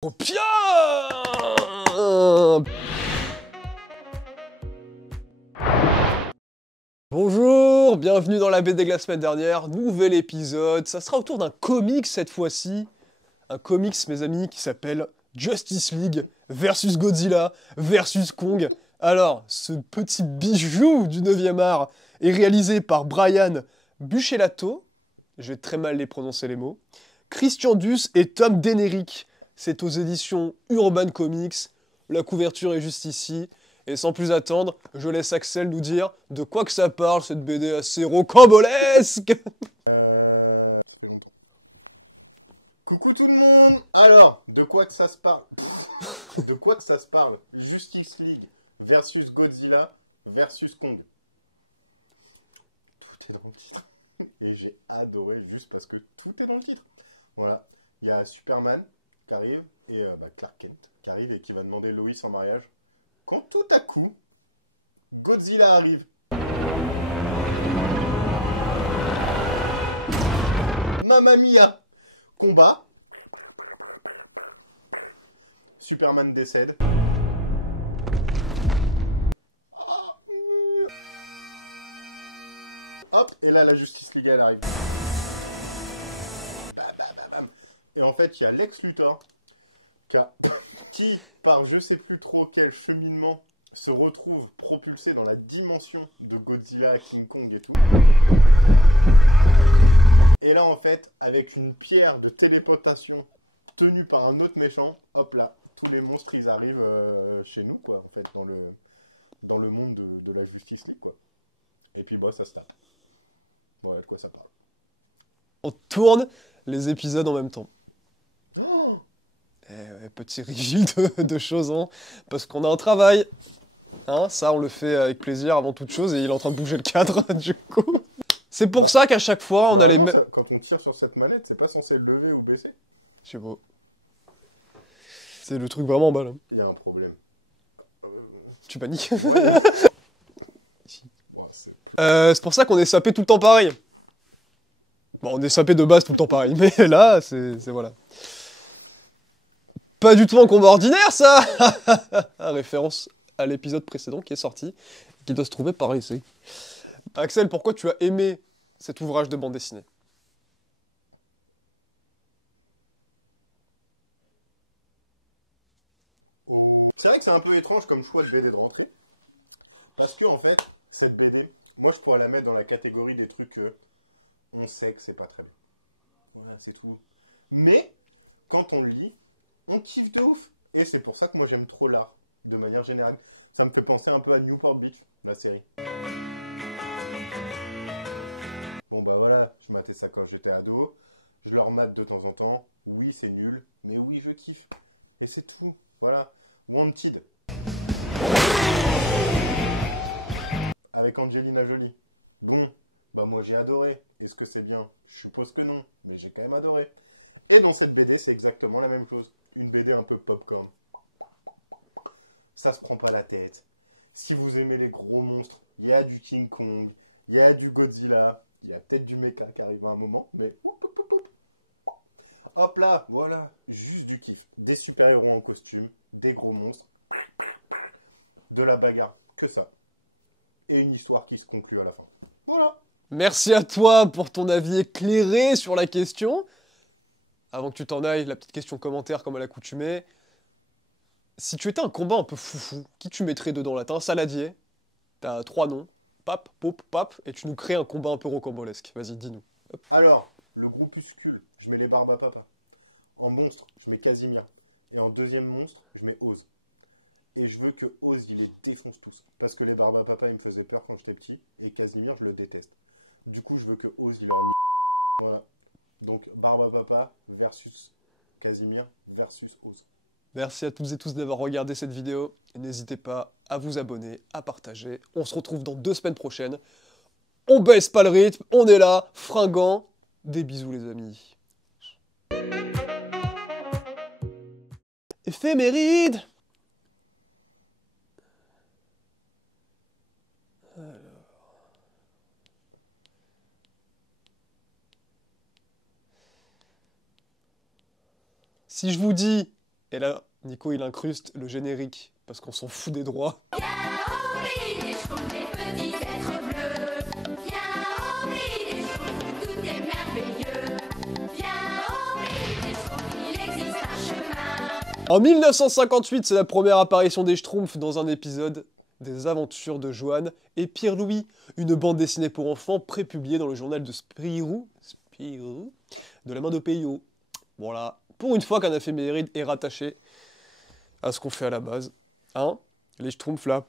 Oh bien. Bonjour, bienvenue dans la BD de la semaine dernière, nouvel épisode, ça sera autour d'un comics cette fois-ci. Un comics, mes amis, qui s'appelle Justice League versus Godzilla versus Kong. Alors, ce petit bijou du 9e art est réalisé par Brian Buccellato, je vais très mal les prononcer les mots, Christian Duss et Tom Denerick. C'est aux éditions Urban Comics, la couverture est juste ici. Et sans plus attendre, je laisse Axel nous dire de quoi que ça parle, cette BD assez rocambolesque. Ça fait longtemps. Coucou tout le monde. Alors, de quoi que ça se parle? De quoi que ça se parle? Justice League versus Godzilla versus Kong. Tout est dans le titre. Et j'ai adoré juste parce que tout est dans le titre. Voilà. Il y a Superman qui arrive et Clark Kent qui arrive et qui va demander Lois en mariage. Quand tout à coup, Godzilla arrive. Mamma mia! Combat. Superman décède. Hop, et là la Justice League elle arrive. Bam, bam, bam, bam. Et en fait, il y a Lex Luthor qui, par je sais plus trop quel cheminement, se retrouve propulsé dans la dimension de Godzilla, King Kong et tout. Et là, en fait, avec une pierre de téléportation tenue par un autre méchant, hop là, tous les monstres, ils arrivent chez nous, quoi, en fait, dans le monde de la Justice League, quoi. Et puis, bah, ça se tape. Voilà de quoi ça parle. On tourne les épisodes en même temps. Oh, Petit reveal de choses, hein, parce qu'on a un travail. Hein, ça, on le fait avec plaisir avant toute chose, et il est en train de bouger le cadre, du coup. C'est pour ça qu'à chaque fois, on a les normalement, quand on tire sur cette manette, c'est pas censé lever ou baisser. Je sais pas. C'est le truc vraiment en bas, là. Il y a un problème. Tu paniques. Ouais, ouais, c'est plus... C'est pour ça qu'on est sapé tout le temps pareil. Bon, on est sapé de base tout le temps pareil, mais là, c'est voilà. Pas du tout en combat ordinaire, ça. Référence à l'épisode précédent qui est sorti, qui doit se trouver par ici. Axel, pourquoi tu as aimé cet ouvrage de bande dessinée? Oh. C'est vrai que c'est un peu étrange comme choix de BD de rentrée. Parce que, en fait, cette BD, moi, je pourrais la mettre dans la catégorie des trucs on sait que c'est pas très bien. Voilà, c'est tout. Mais, quand on le lit, on kiffe de ouf. Et c'est pour ça que moi, j'aime trop l'art, de manière générale. Ça me fait penser un peu à Newport Beach, la série. Bon, bah voilà, je matais ça quand j'étais ado. Je le remate de temps en temps. Oui, c'est nul, mais oui, je kiffe. Et c'est tout. Voilà. Wanted. Avec Angelina Jolie. Bon, bah moi j'ai adoré. Est-ce que c'est bien? Je suppose que non, mais j'ai quand même adoré. Et dans cette BD, c'est exactement la même chose. Une BD un peu popcorn. Ça se prend pas la tête. Si vous aimez les gros monstres, il y a du King Kong, il y a du Godzilla, il y a peut-être du mecha qui arrive à un moment, mais hop là, voilà, juste du kiff. Des super-héros en costume, des gros monstres, de la bagarre, que ça. Et une histoire qui se conclut à la fin. Voilà. Merci à toi pour ton avis éclairé sur la question. Avant que tu t'en ailles, la petite question commentaire comme à l'accoutumée. Si tu étais un combat un peu foufou, qui tu mettrais dedans là? T'as un saladier, t'as 3 noms, Pape, Pope, Pape, et tu nous crées un combat un peu rocambolesque. Vas-y, dis-nous. Alors, le groupuscule, je mets les barbes à papa. En monstre, je mets Casimir. Et en deuxième monstre, je mets Oz. Et je veux que Oz, il les défonce tous. Parce que les barbes à papa, ils me faisaient peur quand j'étais petit. Et Casimir, je le déteste. Du coup, je veux que Oz, il leur nie. Voilà. Donc, barbe à papa versus Casimir versus Oz. Merci à toutes et tous d'avoir regardé cette vidéo. Et n'hésitez pas à vous abonner, à partager. On se retrouve dans 2 semaines prochaines. On baisse pas le rythme, on est là, fringant. Des bisous les amis. Éphéméride. Si je vous dis Et là, Nico, il incruste le générique, parce qu'on s'en fout des droits. En 1958, c'est la première apparition des Schtroumpfs dans un épisode des Aventures de Joanne et Pierre-Louis, une bande dessinée pour enfants prépubliée dans le journal de Spirou, de la main de Peyo. Voilà, pour une fois qu'un éphéméride est rattaché à ce qu'on fait à la base. Hein? Les Schtroumpfs là.